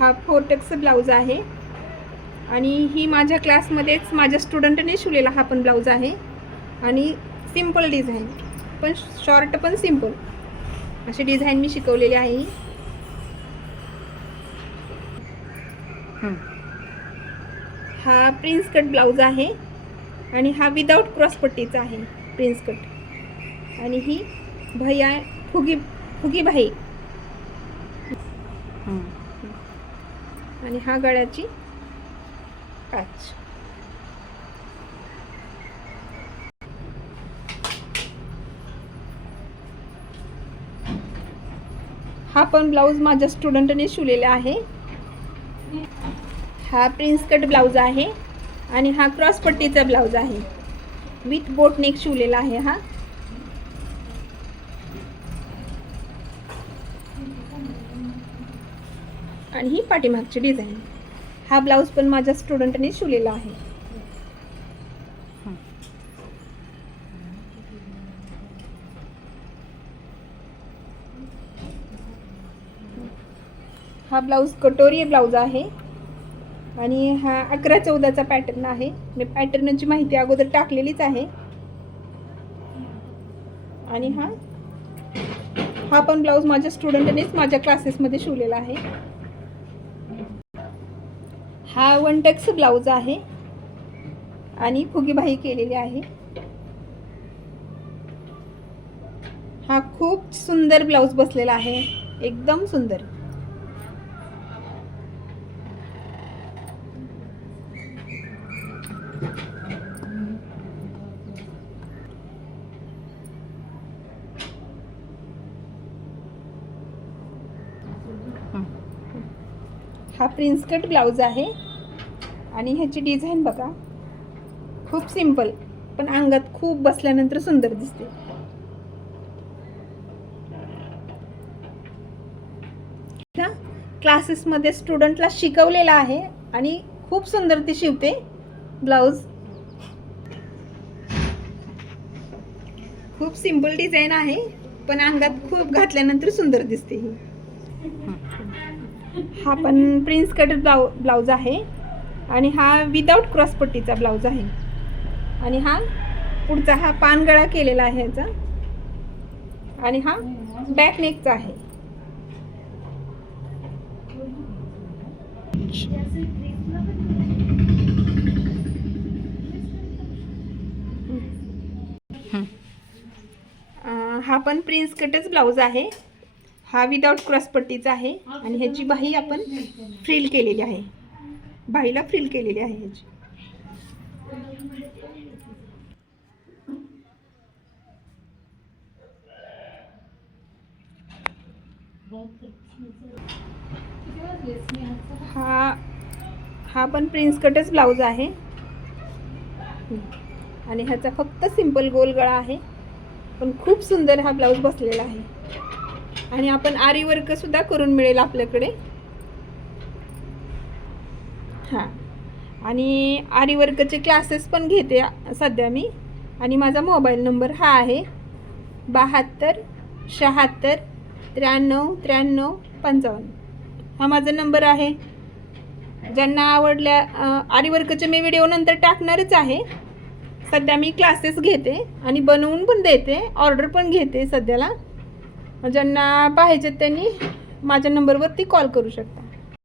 हा फोर्टेक्स ब्लाऊज आहे आणि ही माझ्या क्लासमध्येच माझ्या स्टुडंटने शिवलेला हा पण ब्लाऊज आहे आणि सिंपल डिझाईन पण शॉर्ट पण सिंपल अशी डिझाईन मी शिकवलेली आहे. हा प्रिन्स कट ब्लाऊज आहे आणि हा विदाउट क्रॉस पट्टीचा आहे प्रिन्स कट आणि ही भैया फुगी भाई आणि हा गळ्याची पॅच. हा पण ब्लाऊज माझ्या स्टुडंटने शिवलेला आहे. हा प्रिन्स कट ब्लाऊज आहे आणि हा क्रॉस पट्टीचा ब्लाऊज आहे विथ बोटनेक शिवलेला आहे हा. आणि ही पाठीमागची डिझाईन. हा ब्लाऊज पण माझ्या स्टुडंटने शिवलेला आहे. हा ब्लाऊज कटोरी ब्लाऊज आहे आणि हा 11-14चा पॅटर्न आहे. मी पॅटर्नची माहिती अगोदर टाकलेलीच आहे. आणि हा पण ब्लाऊज माझ्या स्टुडंटनेच माझ्या क्लासेसमध्ये शिवलेला आहे. हा वन टक्स ब्लाऊज आहे आणि फुगीबाई केलेली आहे. हा खूप सुंदर ब्लाऊज बसलेला आहे, एकदम सुंदर. हा प्रिन्स कट ब्लाऊज आहे आणि ह्याची डिझाईन बघा, खूप सिंपल पण अंगात खूप बसल्यानंतर सुंदर दिसते. क्लासेसमध्ये स्टुडंटला शिकवलेला आहे आणि खूप सुंदर ती शिवते ब्लाऊज. खूप सिंपल डिझाईन आहे पण अंगात खूप घातल्यानंतर सुंदर दिसते ही. हा पण प्रिन्स कट ब्लाऊज आहे आणि हा विदाउट क्रॉस पट्टीचा ब्लाऊज आहे आणि हा पुढचा हा पानगळा केलेला आहे ह्याचा आणि हा बॅक नेकचा आहे. हा पण प्रिन्स कटच ब्लाऊज आहे. हा विदाउट क्रॉस पट्टीचा आहे आणि ह्याची बाही आपण फ्रिल केलेली आहे, बाहीला फ्रिल केलेली आहे ह्याची. हा पण प्रिन्स कटच ब्लाऊज आहे आणि ह्याचा फक्त सिंपल गोल गळा आहे पण खूप सुंदर हा ब्लाऊज बसलेला आहे. आणि आपण आरी वर्क सुद्धा करून मिळेल आपल्याकडे. हां, आणि आरी वर्कचे क्लासेस पण घेते सध्या मी. आणि माझा मोबाईल नंबर हा आहे 72 76 93 93 55. हा माझा नंबर आहे. ज्यांना आवडल्या आरी वर्कचे मी व्हिडिओ नंतर टाकणारच आहे. सध्या मी क्लासेस घेते आणि बनवून पण देते, ऑर्डर पण घेते सध्याला. ज्यांना पाहिजे त्यांनी माझ्या नंबरवरती कॉल करू शकता.